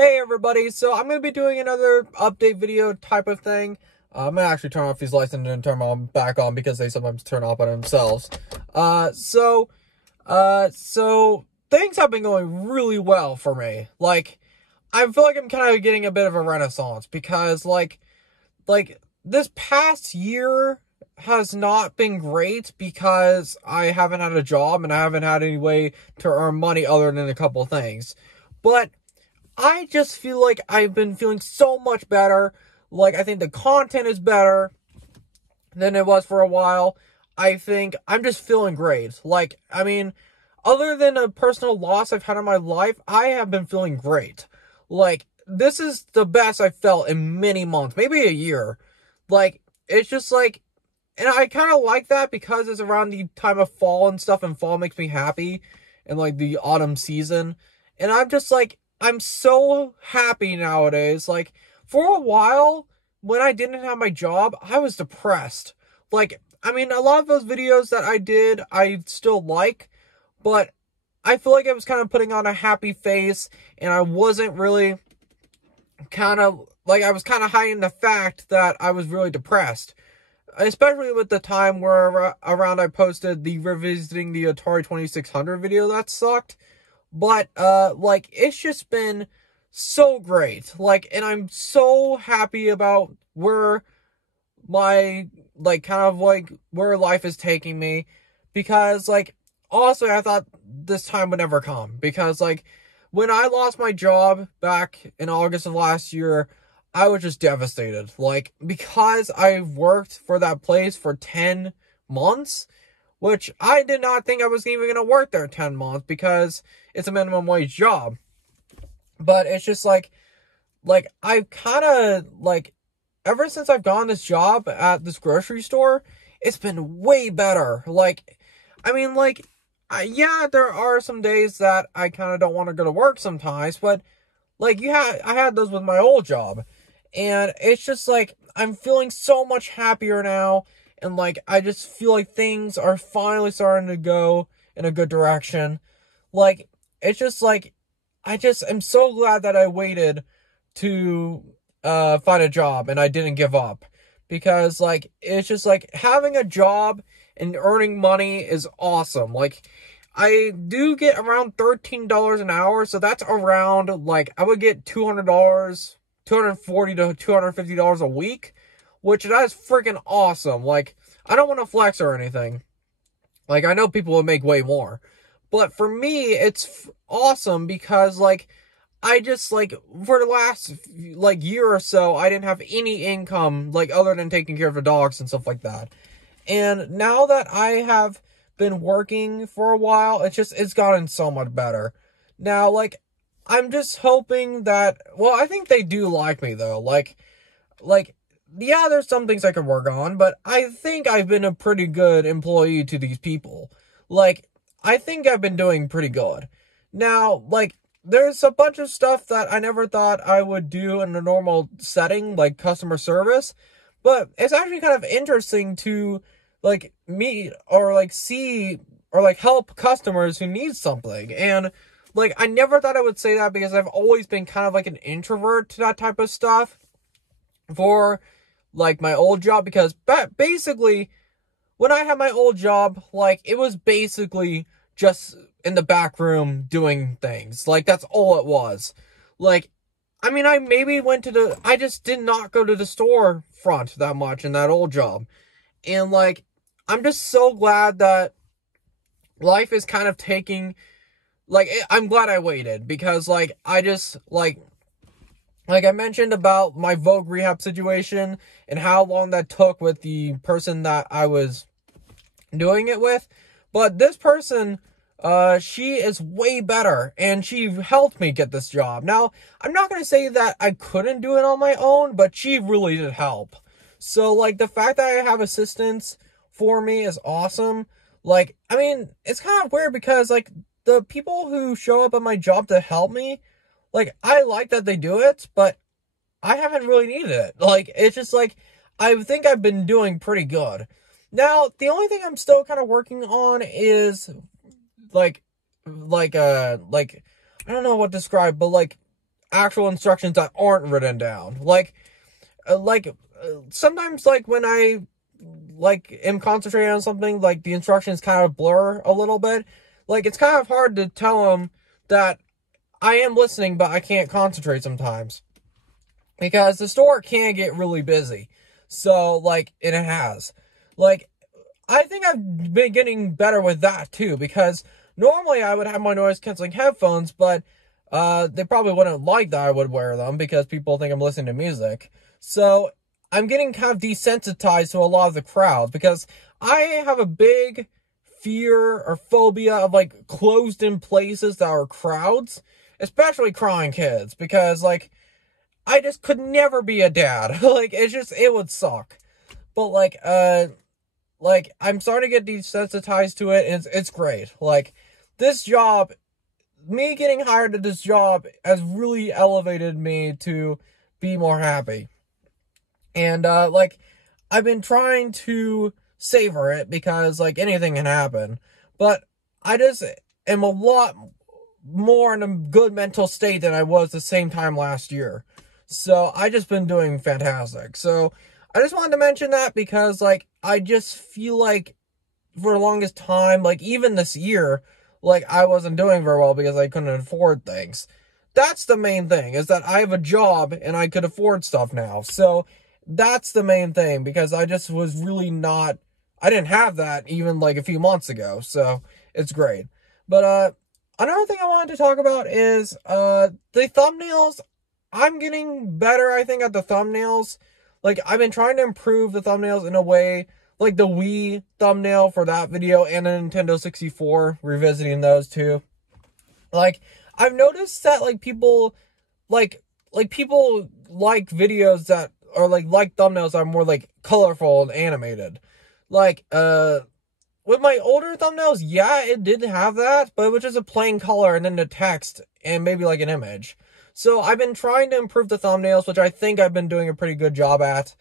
Hey everybody, so I'm going to be doing another update video type of thing. I'm going to actually turn off these lights and then turn them back on because they sometimes turn off by themselves. So things have been going really well for me. Like, I feel like I'm kind of getting a bit of a renaissance because like this past year has not been great because I haven't had a job and I haven't had any way to earn money other than a couple things. But I just feel like I've been feeling so much better. Like, I think the content is better than it was for a while. I think I'm just feeling great. Like, I mean, other than a personal loss I've had in my life, I have been feeling great. Like, this is the best I've felt in many months, maybe a year. Like, it's just like, and I kind of like that because it's around the time of fall and stuff, and fall makes me happy, and like the autumn season. And I'm just like, I'm so happy nowadays. Like, for a while, when I didn't have my job, I was depressed. Like, I mean, a lot of those videos that I did, I still like, but I feel like I was kind of putting on a happy face, and I wasn't really I was kind of hiding the fact that I was really depressed. Especially with the time where around I posted the revisiting the Atari 2600 video that sucked. But, like, it's just been so great. Like, and I'm so happy about where my, like, kind of, like, where life is taking me. Because, like, honestly, I thought this time would never come. Because, like, when I lost my job back in August of last year, I was just devastated. Like, because I worked for that place for 10 months, which I did not think I was even going to work there 10 months because it's a minimum wage job. But it's just like I've kind of, like, ever since I've gotten this job at this grocery store, it's been way better. Like, I mean, like, yeah, there are some days that I kind of don't want to go to work sometimes, but, like, I had those with my old job. And it's just like, I'm feeling so much happier now. And, like, I just feel like things are finally starting to go in a good direction. Like, it's just like, I just am so glad that I waited to find a job and I didn't give up. Because, like, it's just like, having a job and earning money is awesome. Like, I do get around $13 an hour, so that's around, like, I would get $200, $240 to $250 a week, which that is freaking awesome. Like, I don't want to flex or anything. Like, I know people would make way more. But for me, it's awesome because, like, I just, like, for the last, like, year or so, I didn't have any income, like, other than taking care of the dogs and stuff like that. And now that I have been working for a while, it's gotten so much better. Now, like, I'm just hoping that, well, I think they do like me, though. Like, yeah, there's some things I could work on, but I think I've been a pretty good employee to these people. Like, I think I've been doing pretty good. Now, like, there's a bunch of stuff that I never thought I would do in a normal setting, like customer service, but it's actually kind of interesting to, like, meet or, like, see or, like, help customers who need something. And, like, I never thought I would say that because I've always been kind of like an introvert to that type of stuff for, like, my old job. Because basically, when I had my old job, like, it was basically just in the back room doing things. Like, that's all it was. Like, I mean, I just did not go to the store front that much in that old job. And, like, I'm just so glad that life is kind of taking, like, I'm glad I waited because, like, I just, like I mentioned about my Vogue rehab situation and how long that took with the person that I was doing it with. But this person, she is way better, and she helped me get this job. Now, I'm not going to say that I couldn't do it on my own, but she really did help. So, like, the fact that I have assistance for me is awesome. Like, I mean, it's kind of weird because, like, the people who show up at my job to help me, like, I like that they do it, but I haven't really needed it. Like, it's just, like, I think I've been doing pretty good. Now, the only thing I'm still kind of working on is, like, I don't know what to describe, but, like, actual instructions that aren't written down. Sometimes, like, when I, like, am concentrating on something, like, the instructions kind of blur a little bit. Like, it's kind of hard to tell them that I am listening, but I can't concentrate sometimes. Because the store can get really busy. So, like, and it has. Like, I think I've been getting better with that, too. Because normally I would have my noise-canceling headphones, but they probably wouldn't like that I would wear them because people think I'm listening to music. So, I'm getting kind of desensitized to a lot of the crowd because I have a big fear or phobia of, like, closed-in places that are crowds, especially crying kids, because, like, I just could never be a dad. Like, it would suck. But, like, I'm starting to get desensitized to it, and it's great. Like, this job, me getting hired at this job has really elevated me to be more happy. And, like, I've been trying to savor it because, like, anything can happen. But I just am a lot more in a good mental state than I was the same time last year. So, I just been doing fantastic. So, I just wanted to mention that because, like, I just feel like for the longest time, like, even this year, like, I wasn't doing very well because I couldn't afford things. That's the main thing, is that I have a job and I could afford stuff now. So, that's the main thing, because I just was really not, I didn't have that even, like, a few months ago, so it's great. But, another thing I wanted to talk about is, the thumbnails. I'm getting better, I think, at the thumbnails. Like, I've been trying to improve the thumbnails in a way, like the Wii thumbnail for that video and the Nintendo 64, revisiting those too. Like, I've noticed that, like, people, people like videos that or like thumbnails are more like colorful and animated. Like, with my older thumbnails, yeah, it did have that, but it was just a plain color and then the text and maybe like an image. So I've been trying to improve the thumbnails, which I think I've been doing a pretty good job at.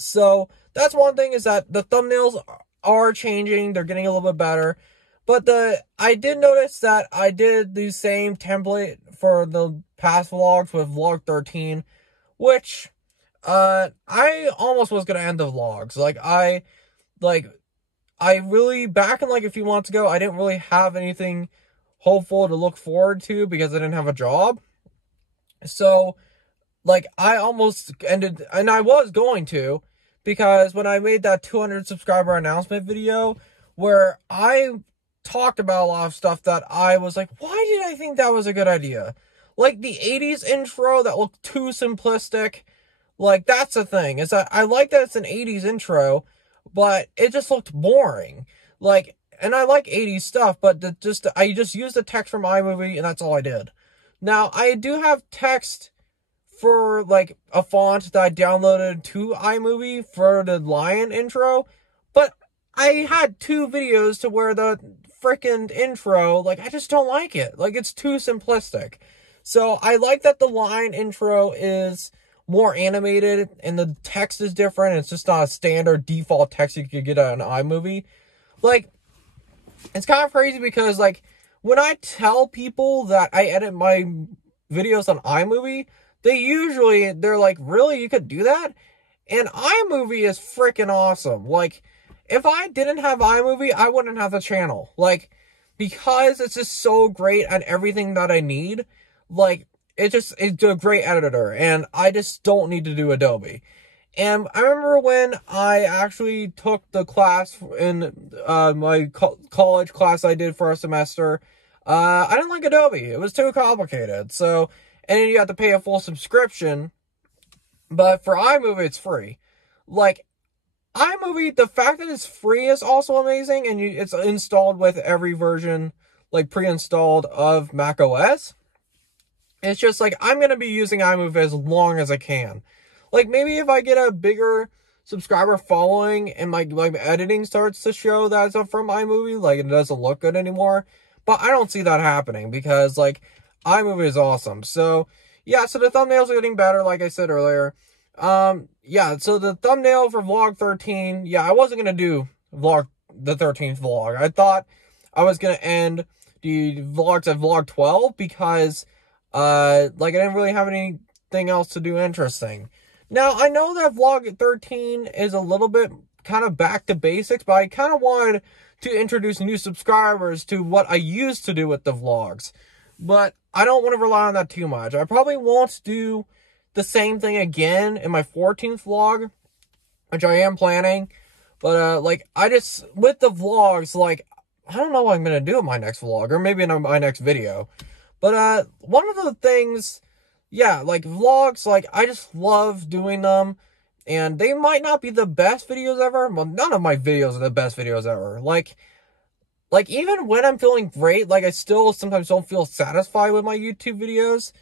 So that's one thing, is that the thumbnails are changing. They're getting a little bit better. But I did notice that I did the same template for the past vlogs with vlog 13, which I almost was going to end the vlogs. I really, back in like a few months ago, I didn't really have anything hopeful to look forward to because I didn't have a job. So, like, I almost ended, and I was going to, because when I made that 200 subscriber announcement video, where I talked about a lot of stuff that I was like, why did I think that was a good idea? Like, the 80s intro that looked too simplistic. Like, that's the thing, is that I like that it's an 80s intro, but it just looked boring. Like, and I like 80s stuff, but I just used the text from iMovie, and that's all I did. Now, I do have text for, like, a font that I downloaded to iMovie for the Lion intro, but I had 2 videos to where the frickin' intro, like, I just don't like it. Like, it's too simplistic. So, I like that the Lion intro is more animated, and the text is different. It's just not a standard default text you could get on iMovie. Like, it's kind of crazy because, like, when I tell people that I edit my videos on iMovie, they're like, really? You could do that? And iMovie is freaking awesome. Like, if I didn't have iMovie, I wouldn't have the channel. Like, because it's just so great at everything that I need. Like, it's a great editor, and I just don't need to do Adobe. And I remember when I actually took the class in my college class I did for a semester, I didn't like Adobe. It was too complicated. So, and then you have to pay a full subscription. But for iMovie, it's free. Like, iMovie, the fact that it's free is also amazing, and it's installed with every version, like, pre-installed of macOS. It's just, like, I'm going to be using iMovie as long as I can. Like, maybe if I get a bigger subscriber following and my editing starts to show that it's from iMovie, like, it doesn't look good anymore. But I don't see that happening because, like, iMovie is awesome. So, yeah, so the thumbnails are getting better, like I said earlier. Yeah, so the thumbnail for vlog 13, yeah, I wasn't going to do the 13th vlog. I thought I was going to end the vlogs at vlog 12 because Like, I didn't really have anything else to do interesting. Now, I know that Vlog 13 is a little bit kind of back to basics, but I kind of wanted to introduce new subscribers to what I used to do with the vlogs. But I don't want to rely on that too much. I probably won't do the same thing again in my 14th vlog, which I am planning. But, like, with the vlogs, like, I don't know what I'm going to do in my next vlog, or maybe in my next video. But, one of the things, yeah, like, vlogs, like, I just love doing them, and they might not be the best videos ever. Well, none of my videos are the best videos ever. Like, even when I'm feeling great, like, I still sometimes don't feel satisfied with my YouTube videos.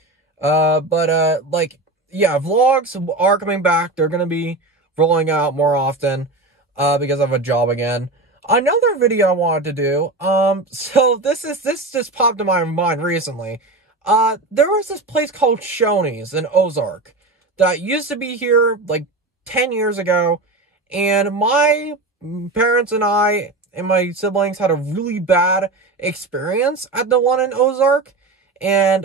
Like, yeah, vlogs are coming back. They're going to be rolling out more often, because I have a job again. Another video I wanted to do, so this just popped in my mind recently. There was this place called Shoney's in Ozark that used to be here, like, 10 years ago, and my parents and I and my siblings had a really bad experience at the one in Ozark, and,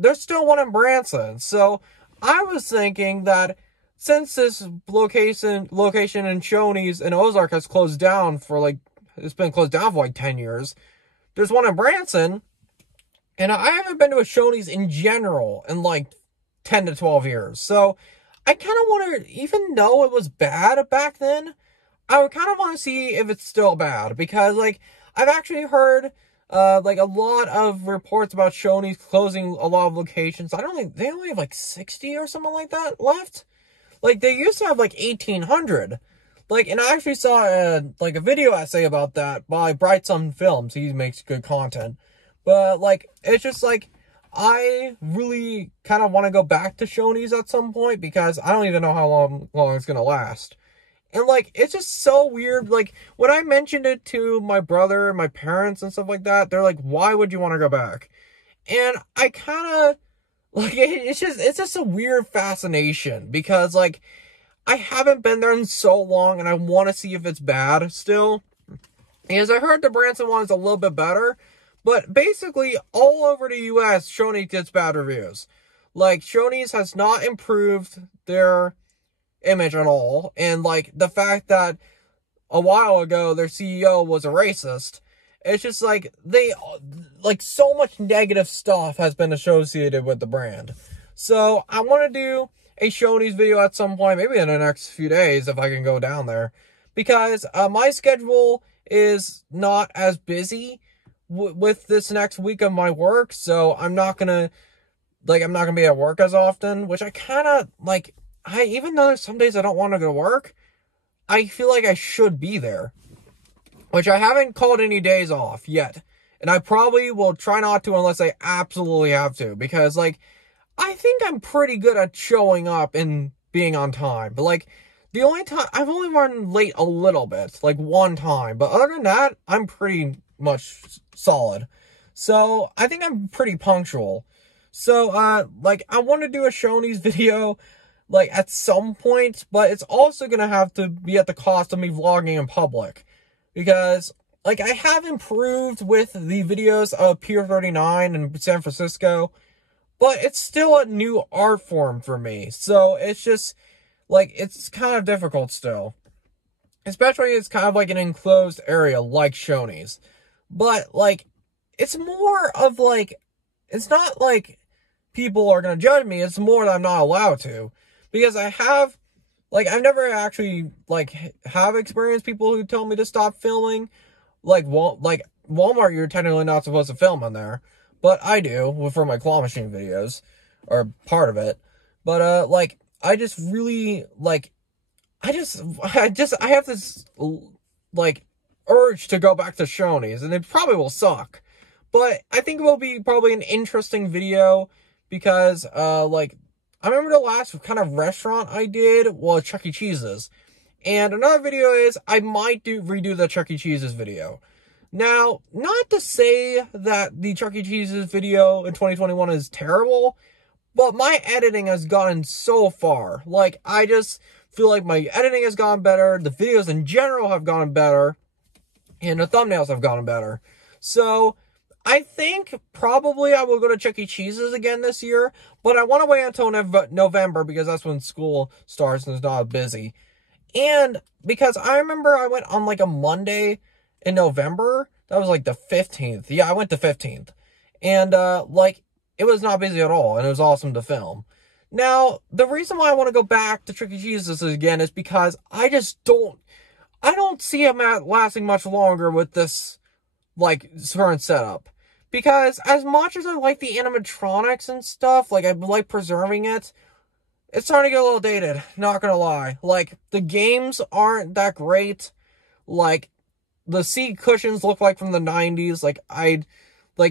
there's still one in Branson, so I was thinking that since this location in Shoney's in Ozark has closed down for, like, it's been closed down for, like, 10 years, there's one in Branson, and I haven't been to a Shoney's in general in, like, 10 to 12 years. So, I kind of want to, even though it was bad back then, I would kind of want to see if it's still bad. Because, like, I've actually heard, like, a lot of reports about Shoney's closing a lot of locations. I don't think, they only have, like, 60 or something like that left. Like, they used to have, like, 1,800. Like, and I actually saw, like, a video essay about that by Bright Sun Films. He makes good content. But, like, it's just, like, I really kind of want to go back to Shoney's at some point, because I don't even know how long it's going to last. And, like, it's just so weird. Like, when I mentioned it to my brother, my parents, and stuff like that, they're like, why would you want to go back? And I kind of, like, it's just a weird fascination, because, like, I haven't been there in so long, and I want to see if it's bad still. Because I heard the Branson one is a little bit better, but basically, all over the US, Shoney's gets bad reviews. Like, Shoney's has not improved their image at all, and, like, the fact that a while ago their CEO was a racist, it's just, like, so much negative stuff has been associated with the brand. So, I want to do a Shoney's video at some point, maybe in the next few days, if I can go down there. Because, my schedule is not as busy with this next week of my work, so I'm not gonna be at work as often, which I kind of, like, even though there's some days I don't want to go to work, I feel like I should be there. Which I haven't called any days off yet. And I probably will try not to unless I absolutely have to. Because, like, I think I'm pretty good at showing up and being on time. But, like, the only time, I've only run late a little bit. Like, one time. But other than that, I'm pretty much solid. So, I think I'm pretty punctual. So, like, I want to do a Shoney's video, like, at some point, but it's also going to have to be at the cost of me vlogging in public. Because, like, I have improved with the videos of Pier 39 in San Francisco, but it's still a new art form for me. So, it's just, like, it's kind of difficult still. Especially, it's kind of like an enclosed area like Shoney's. But, like, it's more of, like, it's not like people are going to judge me. It's more that I'm not allowed to. Because I've never actually, like, have experienced people who tell me to stop filming. Like, Walmart, you're technically not supposed to film in there. But I do, for my claw machine videos. Or part of it. But, like, I just really, like, I have this, like, urge to go back to Shoney's, and it probably will suck. But I think it will be probably an interesting video, because, like, I remember the last kind of restaurant I did was Chuck E. Cheese's. And another video is, I might redo the Chuck E. Cheese's video. Now, not to say that the Chuck E. Cheese's video in 2021 is terrible, but my editing has gotten so far. Like, I just feel like my editing has gotten better, the videos in general have gotten better, and the thumbnails have gotten better. So, I think probably I will go to Chuck E. Cheese's again this year, but I want to wait until November because that's when school starts and it's not busy. And because I remember I went on like a Monday in November. That was like the 15th. Yeah, I went the 15th. And like it was not busy at all and it was awesome to film. Now, the reason why I want to go back to Chuck E. Cheese's again is because I don't see him lasting much longer with this like current setup. Because as much as I like the animatronics and stuff, like I like preserving it, it's starting to get a little dated, not gonna lie. Like, the games aren't that great. Like, the seat cushions look like from the 90s. Like,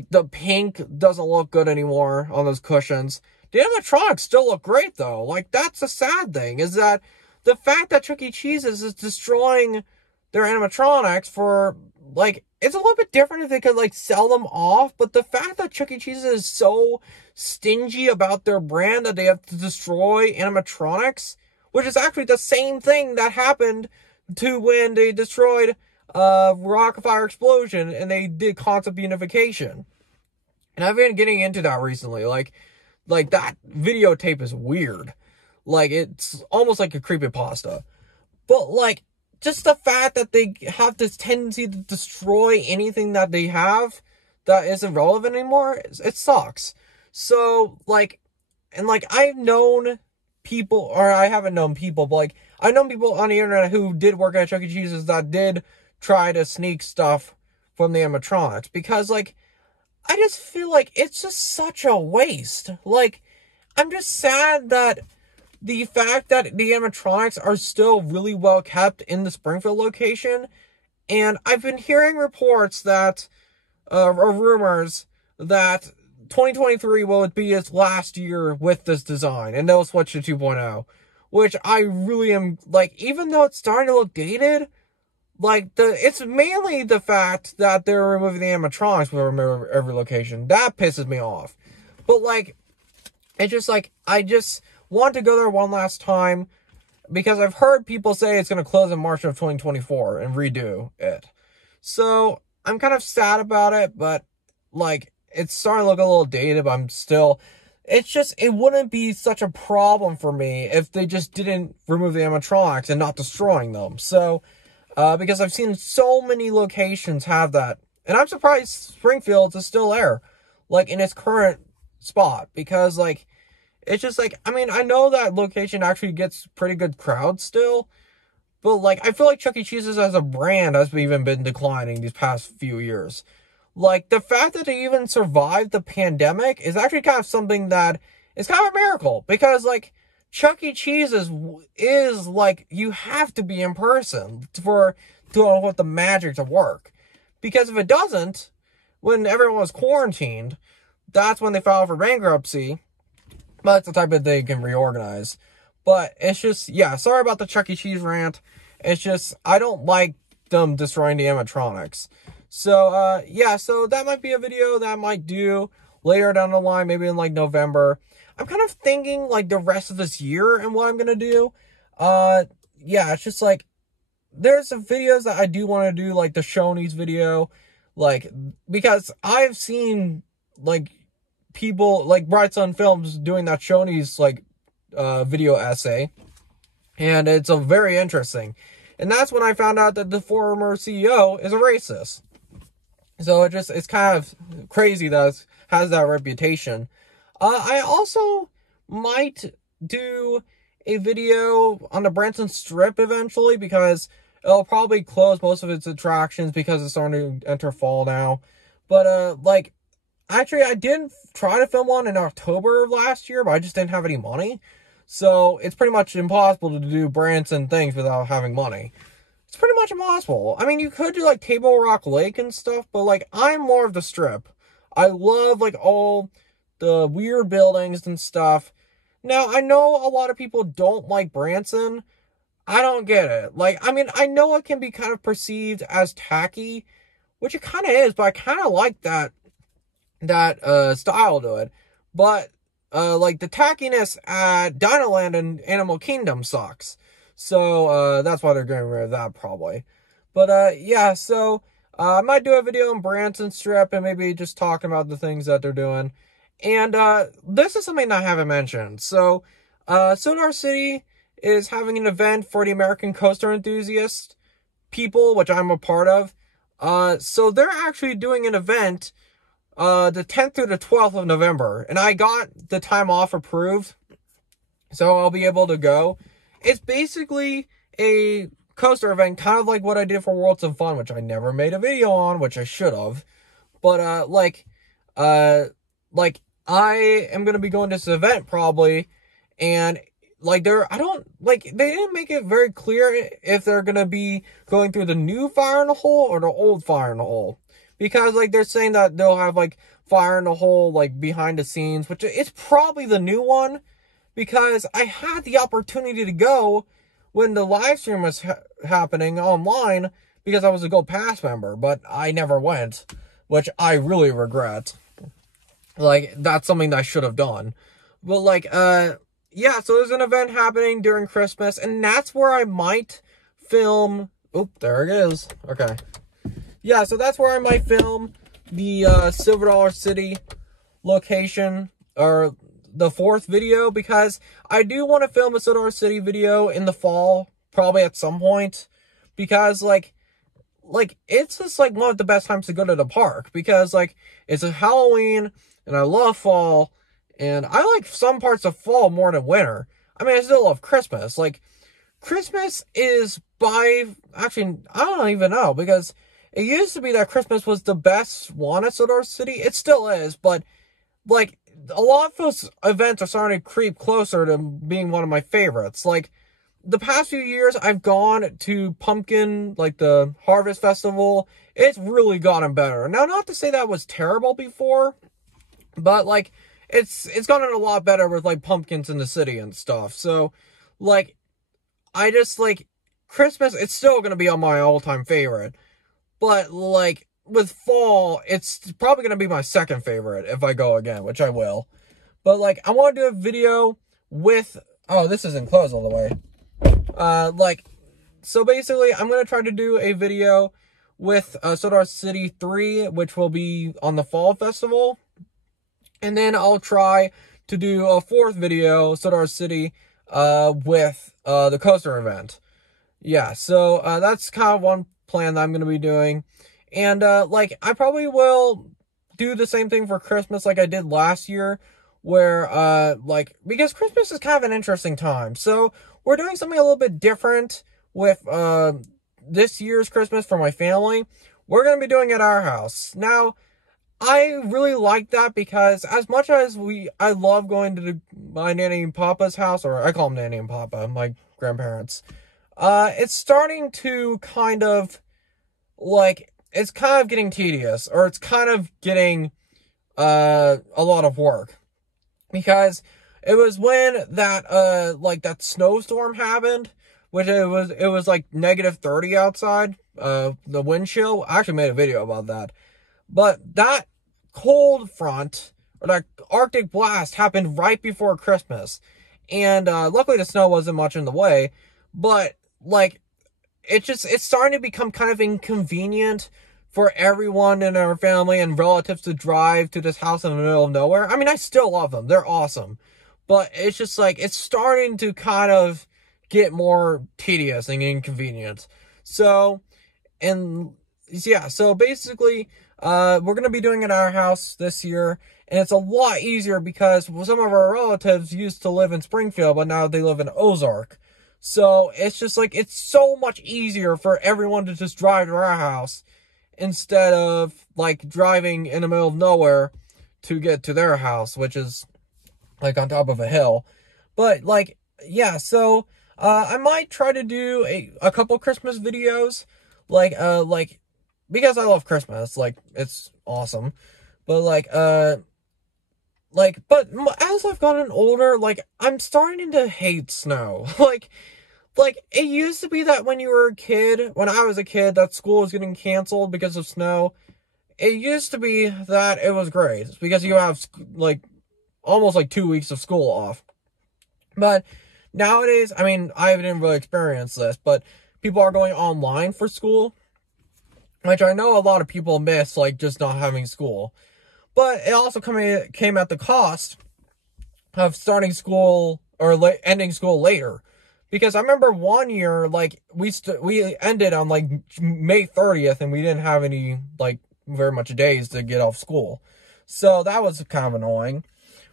the pink doesn't look good anymore on those cushions. The animatronics still look great, though. Like, that's the sad thing, is that the fact that Chuck E. Cheese's is destroying their animatronics for, like, it's a little bit different if they could, like, sell them off, but the fact that Chuck E. Cheese is so stingy about their brand that they have to destroy animatronics, which is actually the same thing that happened to when they destroyed Rock-afire Explosion and they did concept unification. And I've been getting into that recently. Like that videotape is weird. Like, it's almost like a creepypasta. But, like, just the fact that they have this tendency to destroy anything that they have that isn't relevant anymore, it sucks. So, like, and, like, I've known people, or I haven't known people, but, like, I've known people on the internet who did work at Chuck E. Cheese's that did try to sneak stuff from the animatronics. Because, like, I just feel like it's just such a waste. Like, I'm just sad that the fact that the animatronics are still really well kept in the Springfield location, and I've been hearing reports that, or rumors that 2023 will be its last year with this design, and they'll switch to 2.0, which I really am, like, even though it's starting to look dated, like, it's mainly the fact that they're removing the animatronics from every location. That pisses me off. But, like, it's just, like, I just want to go there one last time because I've heard people say it's going to close in March of 2024 and redo it. So I'm kind of sad about it, but like it's starting to look a little dated, but I'm still, it's just, it wouldn't be such a problem for me if they just didn't remove the animatronics and not destroying them. So, because I've seen so many locations have that, and I'm surprised Springfield is still there, like in its current spot, because like, it's just like, I mean, I know that location actually gets pretty good crowds still, but like, I feel like Chuck E. Cheese's as a brand has even been declining these past few years. Like, the fact that they even survived the pandemic is actually kind of something that is kind of a miracle, because like, Chuck E. Cheese's is like, you have to be in person for the magic to work. Because if it doesn't, when everyone was quarantined, that's when they filed for bankruptcy. But it's the type of thing they can reorganize. But it's just, yeah, sorry about the Chuck E. Cheese rant. It's just, I don't like them destroying the animatronics. So, yeah, so that might be a video that I might do later down the line, maybe in like November. I'm kind of thinking like the rest of this year and what I'm going to do. Yeah, it's just like, there's some videos that I do want to do, like the Shoney's video. Like, because I've seen like people like Bright Sun Films doing that Shoney's like video essay, and it's a very interesting, and that's when I found out that the former CEO is a racist. So it's kind of crazy that it has that reputation. I also might do a video on the Branson Strip eventually, because it'll probably close most of its attractions because it's starting to enter fall now. But like, actually, I did try to film one in October of last year, but I just didn't have any money. So, it's pretty much impossible to do Branson things without having money. It's pretty much impossible. I mean, you could do, like, Table Rock Lake and stuff, but, like, I'm more of the Strip. I love, like, all the weird buildings and stuff. Now, I know a lot of people don't like Branson. I don't get it. Like, I mean, I know it can be kind of perceived as tacky, which it kind of is, but I kind of like that style to it. But like, the tackiness at Dinoland and Animal Kingdom sucks. So that's why they're getting rid of that, probably. But yeah, so I might do a video on Branson Strip and maybe just talking about the things that they're doing. And this is something I haven't mentioned. So, Sonar City is having an event for the American coaster enthusiast people, which I'm a part of. So they're actually doing an event the 10th through the 12th of November. And I got the time off approved, so I'll be able to go. It's basically a coaster event, kind of like what I did for Worlds of Fun, which I never made a video on, which I should have. But, like, I am going to be going to this event probably, and, like, they didn't make it very clear if they're going to be going through the new Fire in the Hole or the old Fire in the Hole. Because, like, they're saying that they'll have, like, Fire in the Hole, like, behind the scenes, which it's probably the new one. Because I had the opportunity to go when the live stream was happening online because I was a Gold Pass member, but I never went, which I really regret. Like, that's something that I should have done. But, like, yeah, so there's an event happening during Christmas, and that's where I might film. Oop, there it is. Okay. Yeah, so that's where I might film the Silver Dollar City location, or the 4th video, because I do want to film a Silver Dollar City video in the fall, probably at some point, because, like, it's just, like, one of the best times to go to the park, because, like, it's a Halloween, and I love fall, and I like some parts of fall more than winter. I mean, I still love Christmas. Like, Christmas is actually, I don't even know, because it used to be that Christmas was the best one at Silver Dollar City. It still is, but, like, a lot of those events are starting to creep closer to being one of my favorites. Like, the past few years, I've gone to Pumpkin, like the Harvest Festival. It's really gotten better. Now, not to say that was terrible before, but, like, it's gotten a lot better with, like, pumpkins in the city and stuff. So, like, I just, like, Christmas, it's still going to be on my all-time favorite. But, like, with fall, it's probably going to be my second favorite if I go again, which I will. But, like, I want to do a video with... Oh, this isn't closed all the way. So basically, I'm going to try to do a video with Silver Dollar City 3, which will be on the Fall Festival. And then I'll try to do a 4th video, Silver Dollar City, with the coaster event. Yeah, so that's kind of one plan that I'm going to be doing. And, like, I probably will do the same thing for Christmas like I did last year, where, like, because Christmas is kind of an interesting time. So, we're doing something a little bit different with, this year's Christmas for my family. We're going to be doing it at our house. Now, I really like that because as much as I love going to my Nanny and Papa's house, or I call them Nanny and Papa, my grandparents, it's starting to kind of, like, it's kind of getting tedious, or it's kind of getting, a lot of work. Because it was when that, like, that snowstorm happened, which it was like -30 outside, the wind chill. I actually made a video about that. But that cold front, or that Arctic blast, happened right before Christmas. And, luckily the snow wasn't much in the way. But, like, it's starting to become kind of inconvenient for everyone in our family and relatives to drive to this house in the middle of nowhere. I mean, I still love them. They're awesome. But it's just, like, it's starting to kind of get more tedious and inconvenient. So, and, yeah, so basically, we're going to be doing it at our house this year, and it's a lot easier because some of our relatives used to live in Springfield, but now they live in Ozark. So, it's just, like, it's so much easier for everyone to just drive to our house instead of, like, driving in the middle of nowhere to get to their house, which is, like, on top of a hill. But, like, yeah, so, I might try to do a couple Christmas videos, like, because I love Christmas, like, it's awesome, but, but as I've gotten older, like, I'm starting to hate snow. Like, it used to be that when you were a kid, when I was a kid, that school was getting canceled because of snow. It used to be that it was great, because you have, like, almost, like, 2 weeks of school off. But nowadays, I mean, I didn't really experience this, but people are going online for school. which I know a lot of people miss, like, just not having school. But it also came at the cost of starting school or ending school later. Because I remember one year, like, we ended on, like, May 30th, and we didn't have any, like, very much days to get off school. So that was kind of annoying.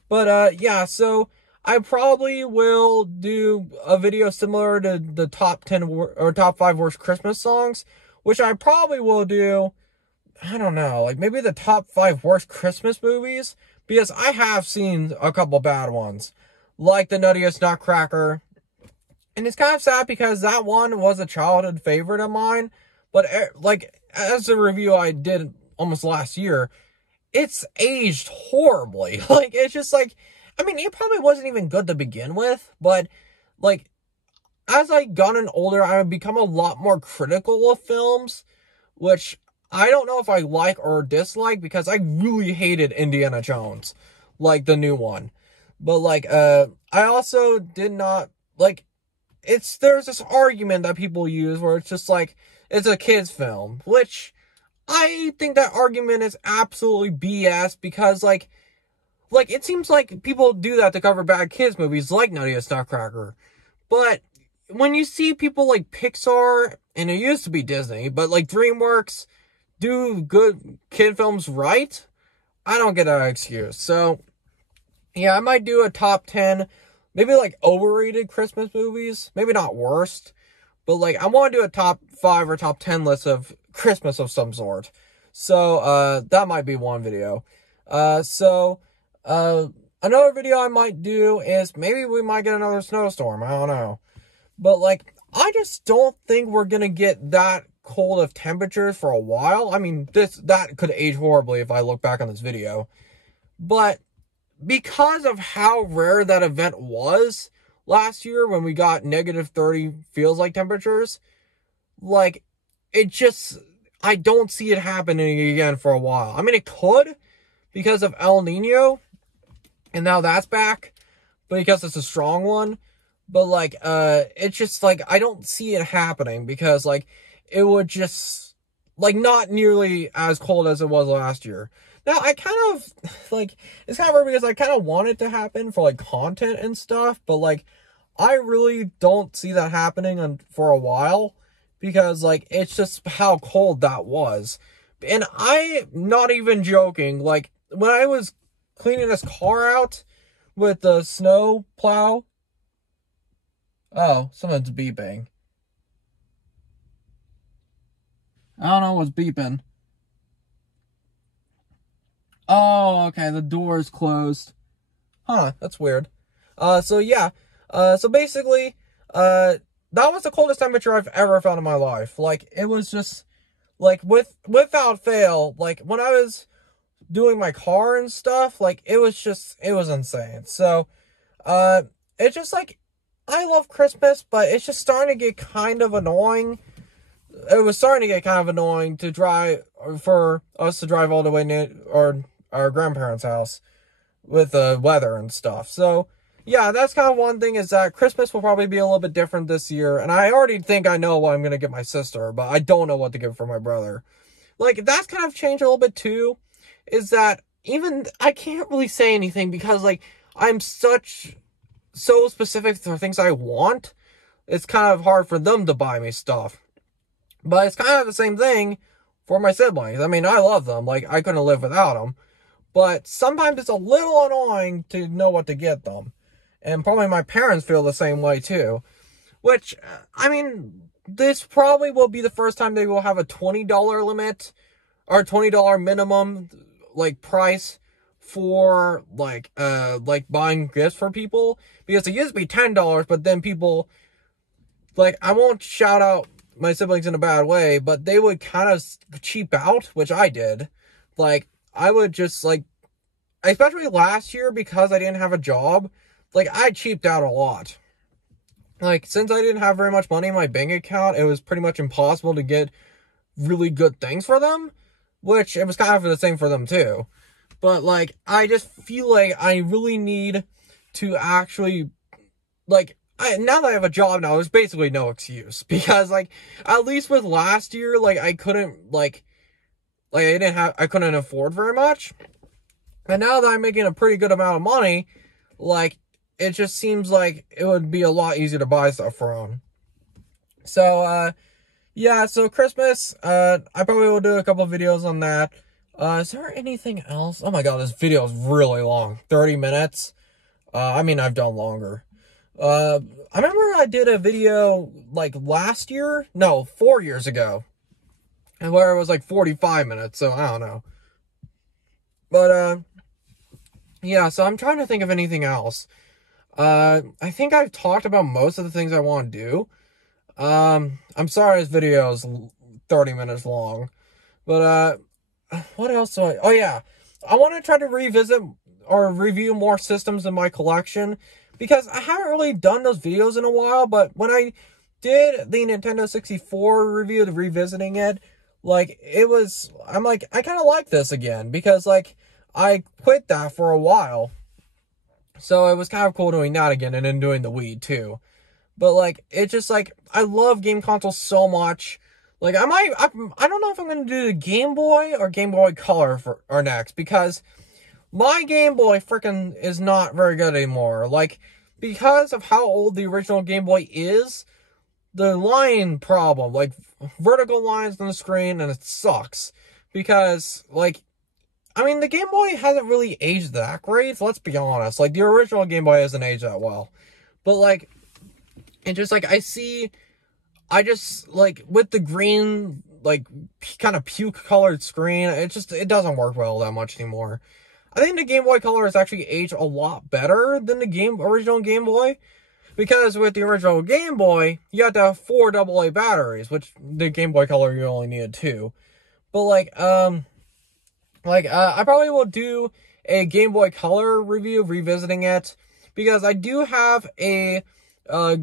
But, yeah, so I probably will do a video similar to the top 10 or top 5 worst Christmas songs, which I probably will do, I don't know, like maybe the top 5 worst Christmas movies, because I have seen a couple bad ones, like The Nuttiest Nutcracker. And it's kind of sad because that one was a childhood favorite of mine, but like as a review I did almost last year, it's aged horribly. Like, it's just like, I mean, it probably wasn't even good to begin with, but like as I gotten older, I've become a lot more critical of films, which I don't know if I like or dislike, because I really hated Indiana Jones, like the new one. But like, I also did not, like, there's this argument that people use where it's just like, it's a kid's film, which I think that argument is absolutely BS, because like, it seems like people do that to cover bad kids movies like Nuttiest Nutcracker. But when you see people like Pixar, and it used to be Disney, but like DreamWorks, do good kid films right, I don't get that excuse. So, yeah, I might do a top 10, maybe like overrated Christmas movies. Maybe not worst, but like I want to do a top 5 or top 10 list of Christmas of some sort. So, that might be one video. Another video I might do is maybe we might get another snowstorm. I don't know. But like, I just don't think we're gonna get that cold of temperatures for a while. I mean, that could age horribly if I look back on this video. But because of how rare that event was last year when we got -30 feels like temperatures, like, I don't see it happening again for a while. I mean, it could because of El Nino, and now that's back, but because it's a strong one. But like, it's just like, I don't see it happening because like, it would just, like, not nearly as cold as it was last year. Now, I kind of, like, it's kind of weird because I kind of want it to happen for, like, content and stuff, but, like, I really don't see that happening for a while, because, like, it's just how cold that was. And I'm not even joking, like, when I was cleaning this car out with the snow plow, oh, someone's beeping. I don't know what's beeping. Oh, okay, the door is closed. Huh, that's weird. So yeah. So basically, that was the coldest temperature I've ever felt in my life. Like, it was just, like, without fail, like, when I was doing my car and stuff, like, it was insane. So, it's just, like, I love Christmas, but it's just starting to get kind of annoying. It was starting to get kind of annoying for us to drive all the way near our grandparents' house with the weather and stuff. So, yeah, that's kind of one thing, is that Christmas will probably be a little bit different this year. And I already think I know what I'm going to get my sister, but I don't know what to give for my brother. Like, that's kind of changed a little bit too, is that even I can't really say anything because, like, I'm so specific to things I want. It's kind of hard for them to buy me stuff. But it's kind of the same thing for my siblings. I mean, I love them. Like, I couldn't live without them. But sometimes it's a little annoying to know what to get them. And probably my parents feel the same way too. Which, I mean, this probably will be the first time they will have a $20 limit or $20 minimum, like, price for, like buying gifts for people. Because it used to be $10, but then people, like, I won't shout out my siblings in a bad way, but they would kind of cheap out, which I did. Like, I would just, like, especially last year, because I didn't have a job, like, I cheaped out a lot. Like, since I didn't have very much money in my bank account, it was pretty much impossible to get really good things for them, which it was kind of the same for them too. But, like, I just feel like I really need to actually, like, now that I have a job now, there's basically no excuse. Because, like, at least with last year, like, I couldn't, I couldn't afford very much. And now that I'm making a pretty good amount of money, like, it just seems like it would be a lot easier to buy stuff from. So, yeah, so Christmas, I probably will do a couple videos on that. Is there anything else? Oh my god, this video is really long. 30 minutes. I mean, I've done longer. I remember I did a video, like, last year? No, 4 years ago. And where it was, like, 45 minutes, so I don't know. But, yeah, so I'm trying to think of anything else. I think I've talked about most of the things I want to do. I'm sorry this video is 30 minutes long. But, what else do oh yeah. I want to try to revisit or review more systems in my collection. Because I haven't really done those videos in a while, but when I did the Nintendo 64 review, revisiting it, like, I'm like, I kind of like this again. Because, like, I quit that for a while. So it was kind of cool doing that again and then doing the Wii too. But, like, it's just, like, I love game consoles so much. Like, I don't know if I'm going to do the Game Boy or Game Boy Color or next. Because my Game Boy frickin' is not very good anymore. Like, because of how old the original Game Boy is, the line problem, like, vertical lines on the screen, and it sucks. Because, like, I mean, the Game Boy hasn't really aged that great, let's be honest. Like, the original Game Boy hasn't aged that well. But, like, it's just, like, I just, like, with the green, like, kind of puke-colored screen, it doesn't work well that much anymore. I think the Game Boy Color has actually aged a lot better than the original Game Boy. Because with the original Game Boy, you had to have 4 AA batteries, which the Game Boy Color you only needed 2. But, I probably will do a Game Boy Color review, revisiting it. Because I do have a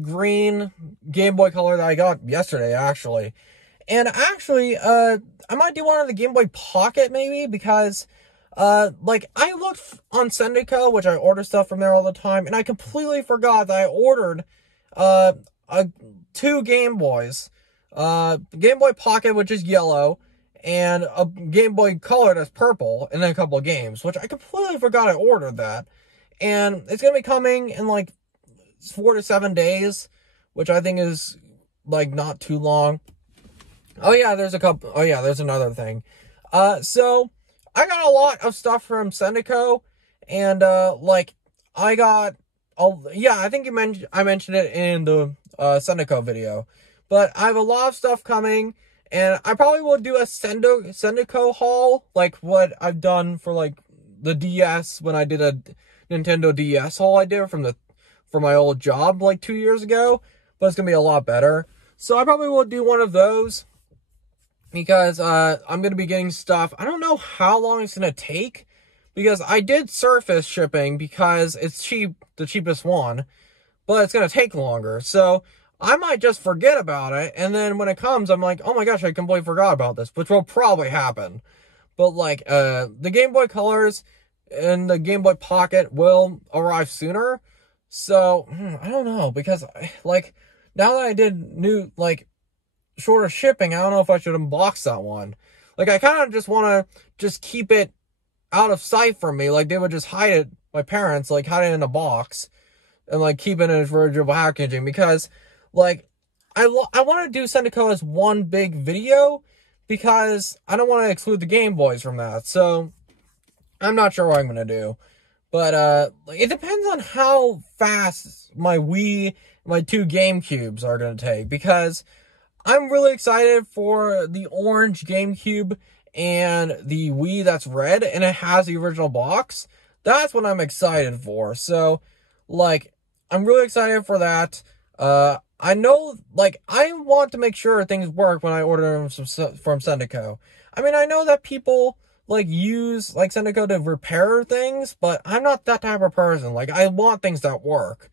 green Game Boy Color that I got yesterday, actually. And actually, I might do one on the Game Boy Pocket, maybe, because like, I looked on Sendico, which I order stuff from there all the time, and I completely forgot that I ordered, 2 Game Boys. Game Boy Pocket, which is yellow, and a Game Boy Color that's purple, and then a couple of games, which I completely forgot I ordered that. And it's gonna be coming in, like, 4 to 7 days, which I think is, like, not too long. Oh yeah, there's another thing. So I got a lot of stuff from Sendico, and, like, I think I mentioned it in the, Sendico video, but I have a lot of stuff coming, and I probably will do a Sendico haul, like what I've done for, like, the DS, when I did a Nintendo DS haul I did for my old job, like, 2 years ago, but it's gonna be a lot better. So I probably will do one of those. Because, I'm going to be getting stuff. I don't know how long it's going to take. Because I did surface shipping because it's the cheapest one. But it's going to take longer. So, I might just forget about it. And then when it comes, I'm like, oh my gosh, I completely forgot about this. Which will probably happen. But, like, the Game Boy Colors and the Game Boy Pocket will arrive sooner. So, I don't know. Because, like, now that I did shorter shipping, I don't know if I should unbox that one. Like, I kind of just want to just keep it out of sight from me. Like, they would just hide it, my parents, like, hide it in a box and, like, keep it in its original packaging. Because, like, I want to do Sendico as one big video because I don't want to exclude the Game Boys from that. So, I'm not sure what I'm going to do. But, it depends on how fast my Wii, my 2 GameCubes are going to take. Because I'm really excited for the orange GameCube and the Wii that's red, and it has the original box. That's what I'm excited for. So, like, I'm really excited for that. I know, like, I want to make sure things work when I order them from Sendico. I mean, I know that people, like, use, like, Sendico to repair things, but I'm not that type of person. Like, I want things that work.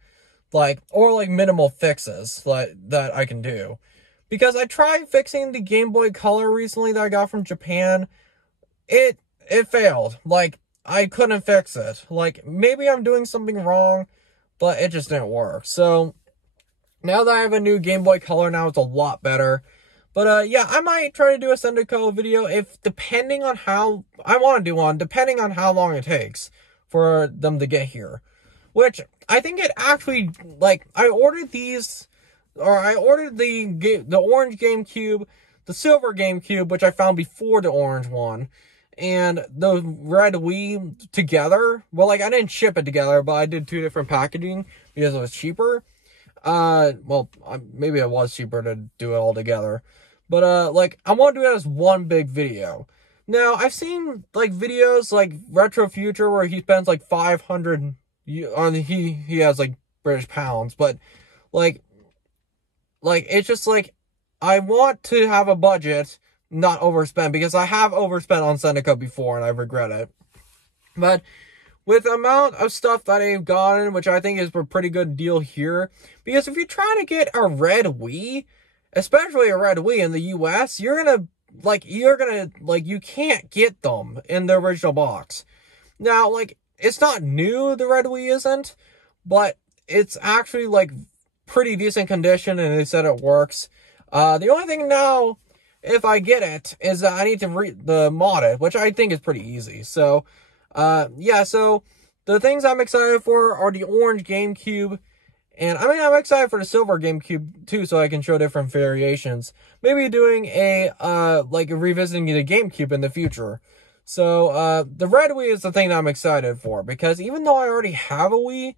Like, or, like, minimal fixes, like, that I can do. Because I tried fixing the Game Boy Color recently that I got from Japan. It failed. Like, I couldn't fix it. Like, maybe I'm doing something wrong, but it just didn't work. So, Now that I have a new Game Boy Color, now it's a lot better. But yeah, I might try to do a Sendico video depending on how long it takes for them to get here. Which I think it actually, like, I ordered the orange GameCube, the silver GameCube, which I found before the orange one, and the red Wii together. Well, like, I didn't ship it together, but I did 2 different packaging because it was cheaper. Well, maybe it was cheaper to do it all together. But, like, I want to do it as one big video. Now, I've seen, like, videos like Retro Future where he spends, like, 500, he has, like, British pounds, but, like, it's just, like, I want to have a budget, not overspend, because I have overspent on Sendico before, and I regret it. But with the amount of stuff that I've gotten, which I think is a pretty good deal here, because if you're trying to get a red Wii, especially a red Wii in the US, you can't get them in the original box. Now, like, it's not new, the red Wii isn't, but it's actually, like, pretty decent condition, and they said it works. The only thing now, if I get it, is that I need to mod it, which I think is pretty easy. So, yeah, so the things I'm excited for are the orange GameCube, and I mean, I'm excited for the silver GameCube too, so I can show different variations. Maybe doing revisiting the GameCube in the future. So, the red Wii is the thing that I'm excited for, because even though I already have a Wii,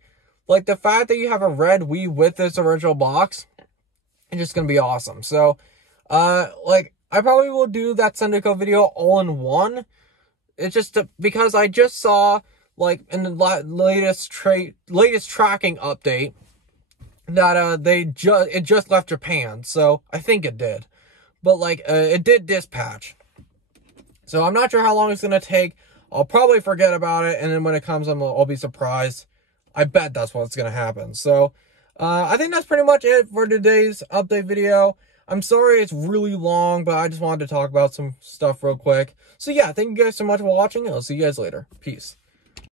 like, the fact that you have a red Wii with this original box, it's just gonna be awesome. So, like, I probably will do that Sendico video all in one. It's just because I just saw, like, in the latest tracking update, that it just left Japan. So I think it did, but like it did dispatch. So I'm not sure how long it's gonna take. I'll probably forget about it, and then when it comes, I'll be surprised. I bet that's what's gonna happen. So I think that's pretty much it for today's update video. I'm sorry it's really long, but I just wanted to talk about some stuff real quick. So yeah, thank you guys so much for watching, and I'll see you guys later. Peace.